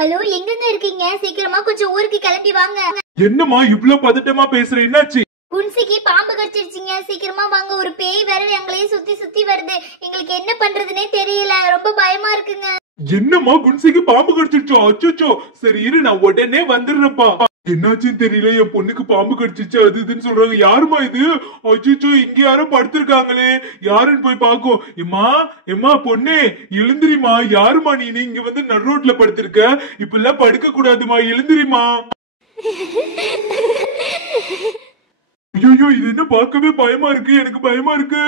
Hello, எங்கங்க இருக்கீங்க? சீக்கிரமா கொஞ்சம் ஊருக்கு கிளம்பி வாங்க. என்னம்மா இவ்ளோ பதட்டமா பேசுற? என்னாச்சு? குன்சிக்கு பாம்பு கடிச்சிருச்சுங்க. சீக்கிரமா வாங்க. ஒரு பேய் வேற எங்களையே சுத்தி சுத்தி வருது. எங்களுக்கு என்ன பண்றதுனே தெரியல. ரொம்ப பயமா இருக்குங்க. என்னம்மா குன்சிக்கு பாம்பு கடிச்சிருச்சோ? அச்சோ, சரி இரு, நான் உடனே வந்துடுறேன்ப்பா. என்னாச்சுன்னு தெரியல, என் பொண்ணுக்கு பாம்பு கடிச்சிருச்சு அது இதுன்னு சொல்றாங்க. யாருமா இது? அச்சோ, இங்க யாரோ படுத்திருக்காங்களே, யாருன்னு போய் பாக்கும். எம்மா பொண்ணே எழுந்திரிமா. யாருமா நீ இங்க வந்து நடு ரோட்ல படுத்திருக்க? இப்ப எல்லாம் படுக்க கூடாதுமா, எழுந்திரிமா. ஐயோ, இது என்ன பார்க்கவே பயமா இருக்கு, எனக்கு பயமா இருக்கு.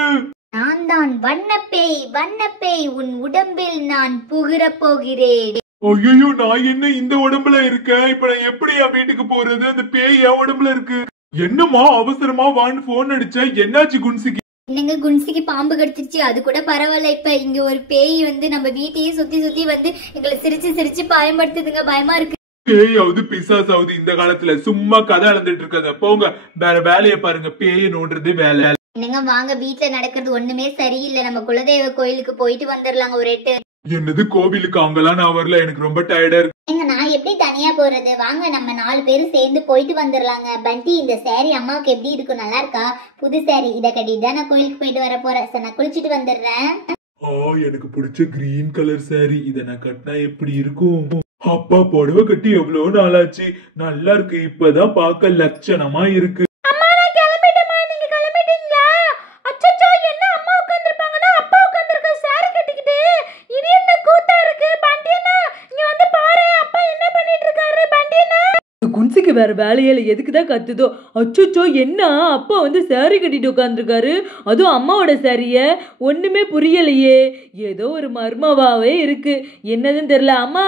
நான் தான் வண்ணப்பேய், உன் உடம்பில் நான் புகிற போகிறேன். ஐயோ, நான் என்ன இந்த உடம்புல இருக்கேன்? இப்ப நான் எப்படி என் வீட்டுக்கு போறது? அந்த பேய் என் உடம்புல இருக்கு. என்னம்மா அவசரமா வான்னு போன் அடிச்ச? என்னாச்சு குன்சிக்கு? என்னங்க, குன்சிக்கு பாம்பு கடிச்சிருச்சு. அது கூட பரவாயில்ல. இப்ப இங்க ஒரு பேய் வந்து நம்ம வீட்டையே சுத்தி சுத்தி வந்து எங்களை சிரிச்சு சிரிச்சு பயன்படுத்துதுங்க. பயமா இருக்கு. பேயாவது பிசாசாவது இந்த காலத்துல சும்மா கதை அளந்துட்டு இருக்காங்க. போங்க, வேற வேலையை பாருங்க. பேய நோண்டுறது வேலை. என்னங்க வாங்க, வீட்டுல நடக்கிறது ஒண்ணுமே சரியில்லை. நம்ம குலதெய்வ கோயிலுக்கு போயிட்டு வந்துடலாங்க ஒரு எட்டு. என்னது கோவிலுக்கு? அங்கெல்லாம் நான் வரல, எனக்கு ரொம்ப டயர்டா இருக்கு. ஏங்க, நான் எப்படி தனியா போறது? வாங்க, நம்ம 4 பேரும் சேர்ந்து போயிட்டு வந்துடலாங்க. பண்டி, இந்த சாரி அம்மாவுக்கு எப்படி இருக்கும்? நல்லா இருக்கா? புது சாரி இதை கட்டிட்டு தான் நான் கோயிலுக்கு போயிட்டு வர போறேன். சரி, நான் குளிச்சுட்டு வந்துடுறேன். எனக்கு பிடிச்ச கிரீன் கலர் சாரி, இத நான் கட்டினா எப்படி இருக்கும்? அப்பா புடவை கட்டி எவ்வளவு நாளாச்சு. நல்லா இருக்கு, இப்பதான் பார்க்க லட்சணமா இருக்கு. குன்சிக்கு வேற வேலையில எதுக்குதான் கத்துதோ? அச்சோ, என்ன அப்பா வந்து சாரி கட்டிட்டு உட்காந்துருக்காரு, அதுவும் அம்மாவோட சாரிய. ஒண்ணுமே புரியலையே, ஏதோ ஒரு மர்மவாவே இருக்கு. என்னதுன்னு தெரியல. அம்மா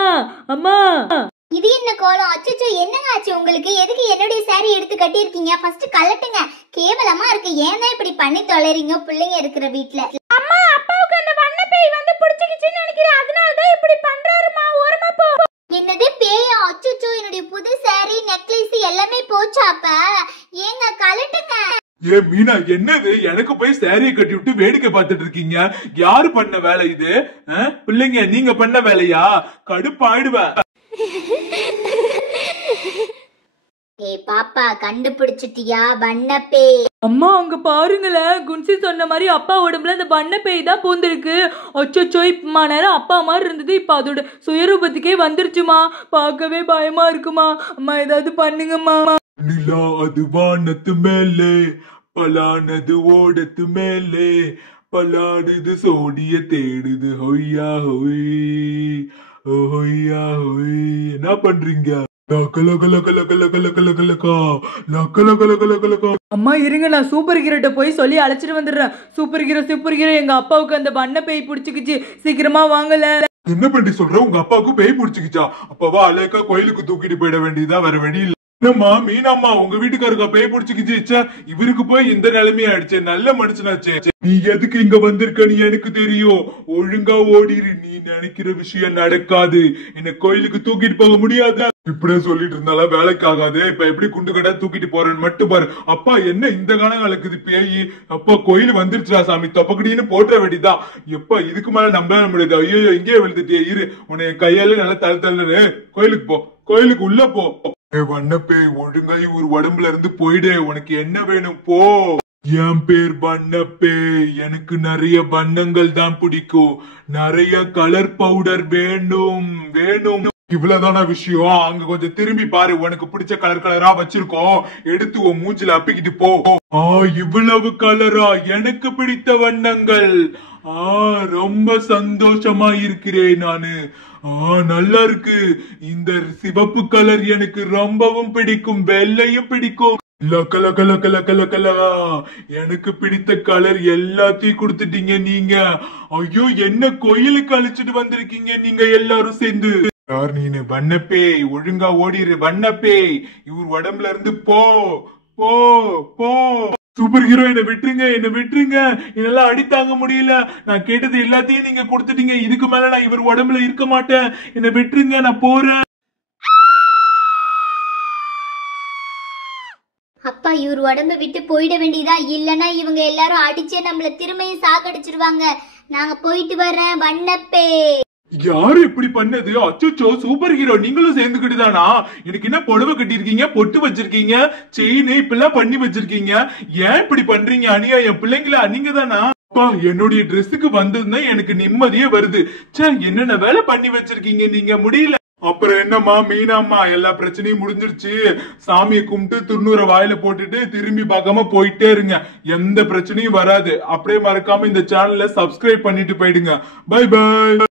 இது என்ன கோலம்? அச்சோ, என்னங்க ஆச்சு உங்களுக்கு? எதுக்கு என்னுடைய சாரி எடுத்து கட்டியிருக்கீங்க? ஃபர்ஸ்ட் கலட்டுங்க. கேவலமா இருக்கு. ஏன்னா இப்படி பண்ணி தொலைறீங்க பிள்ளைங்க இருக்கிற வீட்ல? அம்மா, அப்பாவுக்கு அந்த வண்ண பேய் வந்து பிடிச்சிக்கிச்சுன்னு நினைக்கிறேன். அதனாலதான் இப்படி பண்றாருமா. ஓரமா போ. என்னது பேயா? அச்சோ, என்னுடைய புது சாரி நெக்லஸ் எல்லாமே போச்சா? அப்ப ஏங்க கலட்டுங்க. ஏ மீனா, என்னது? எனக்கு போய் சாரியை கட்டி விட்டு வேடிக்கை பார்த்துட்டு இருக்கீங்க? யாரு பண்ண வேலை இது? பிள்ளைங்க நீங்க பண்ண வேலையா? கடுப்பாயிடுவேன். ஏய் பாப்பா, கண்டுபிடிச்சிட்டியா வண்ண பேய்? அம்மா அங்க பாருங்களேன், குன்சி சொன்ன மாதிரி அப்பா உடம்புல அந்த வண்ண பேய் தான் பூந்திருக்கு. அச்சோ, இப்ப நேரம் அப்பா மாதிரி இருந்தது, இப்ப அதோட சுயரூபத்துக்கே வந்துருச்சுமா. பார்க்கவே பயமா இருக்குமா. அம்மா ஏதாவது பண்ணுங்கம்மா. நிலா அது வானத்து மேலே, பலானது ஓடத்து மேலே, பலாடுது சோடிய தேடுது. ஹொய்யா ஹொய், ஹொய்யா ஹொய். என்ன பண்றீங்க? அம்மா இருங்க, நான் சூப்பர் ஹீரோட்ட போய் சொல்லி அழைச்சிட்டு வந்துடுறேன். சூப்பர் ஹீரோ, எங்க அப்பாவுக்கு அந்த வண்ண பேய் பிடிச்சிக்கிச்சு, சீக்கிரமா வாங்கல. என்ன பண்ணி சொல்ற? உங்க அப்பாவுக்கு பேய் பிடிச்சிக்கிச்சா? அப்பவா அலேக்கா கோயிலுக்கு தூக்கிட்டு போயிட வேண்டியதா, வேற வழி இல்ல. என்னம்மா மீனாம்மா, உங்க வீட்டுக்காரங்க பேய் பிடிச்சிக்கிச்சு. இவருக்கு போய் இந்த நிலைமையா ஆயிடுச்சு. நல்ல மனுஷனாச்சே. நீ எதுக்கு இங்க வந்திருக்கன்னு எனக்கு தெரியும். ஒழுங்கா ஓடிரு. நீ நினைக்கிற விஷயம் நடக்காது. என்ன கோயிலுக்கு தூக்கிட்டு போக முடியாது. இப்படியே சொல்லிட்டு இருந்தாலும் வேலைக்கு ஆகாது. இப்ப எப்படி குண்டு கடை தூக்கிட்டு போறேன்னு மட்டும் பாரு. அப்பா என்ன இந்த காலம் நடக்குது பேய்? அப்பா கோயில் வந்துருச்சுடா சாமி, தொப்பக்கடின்னு போட்டுற வேண்டியதான். எப்ப இதுக்கு மேல நம்ப முடியாது. ஐயோ, இங்கே விழுந்துட்டே இரு. உன்னை பேயால நல்லா தள்ளு. கோயிலுக்கு போ, கோயிலுக்கு உள்ள போ. வண்ணப்பே, ஒழுங்கா ஒரு உடம்புல இருந்து போயிடு. உனக்கு என்ன வேணும் போ. என் பேர் வண்ணப்பே. எனக்கு நிறைய வண்ணங்கள் தான் பிடிக்கும். நிறைய கலர் பவுடர் வேணும். இவ்வளவுதான விஷயம்? அங்க கொஞ்சம் திரும்பி பாரு, உனக்கு பிடிச்ச கலர் கலரா வச்சிருக்கோம். எடுத்து உன் மூஞ்சில அப்பிக்கிட்டு போ. இவ்வளவு கலரா? எனக்கு பிடித்த வண்ணங்கள். ரொம்ப சந்தோஷமா இருக்கிறேன் நானு. நல்லா இருக்கு. இந்த சிவப்பு கலர் எனக்கு ரொம்பவும் பிடிக்கும். வெள்ளையும் பிடிக்கும். எனக்கு பிடித்த கலர் எல்லாத்தையும் கொடுத்துட்டீங்க நீங்க. ஐயோ, என்ன கோயிலுக்கு அழைச்சிட்டு வந்திருக்கீங்க நீங்க எல்லாரும் சேர்ந்து? யார் நீனு? வண்ணப்பேய், ஒழுங்கா ஓடிரு. வண்ணப்பேய், இவர் உடம்புல இருந்து போ போ போ. சூப்பர் ஹீரோ, என்ன விட்டுருங்க. என்னால அடி தாங்க முடியல. நான் கேட்டது எல்லாத்தையும் நீங்க கொடுத்துட்டீங்க. இதுக்கு மேல நான் இவர் உடம்புல இருக்க மாட்டேன். என்ன விட்டுருங்க, நான் போறேன். அப்பா, இவர் உடம்ப விட்டு போயிட வேண்டியதா, இல்லனா இவங்க எல்லாரும் அடிச்சே நம்மள திரும்பியும் சாகடிச்சிருவாங்க. நாங்க போயிட்டு வர்றேன் வண்ணப்பே. யாரு இப்படி பண்ணது? அச்சோ சூப்பர் ஹீரோ நீங்களும் சேர்ந்துக்கிட்டு தானா? எனக்கு என்ன புடவை கட்டிருக்கீங்க, பொட்டு வச்சிருக்கீங்க, செயின் இப்பெல்லாம் பண்ணி வச்சிருக்கீங்க. ஏன் இப்படி பண்றீங்க? அநியாயம். பிள்ளைங்களா நீங்க தானா? அப்பா என்னுடைய ட்ரெஸ்ஸுக்கு வந்ததுன்னா எனக்கு நிம்மதியே வருது. சே என்னென்ன வேலை பண்ணி வச்சிருக்கீங்க நீங்க, முடியல. அப்புறம் என்னம்மா மீனாம்மா, எல்லா பிரச்சனையும் முடிஞ்சிருச்சு. சாமியை கும்பிட்டு துண்ணூரை வாயில போட்டுட்டு திரும்பி பார்க்காம போயிட்டே இருங்க. எந்த பிரச்சனையும் வராது. அப்படியே மறக்காம இந்த சேனலை சப்ஸ்கிரைப் பண்ணிட்டு போயிடுங்க. Bye by.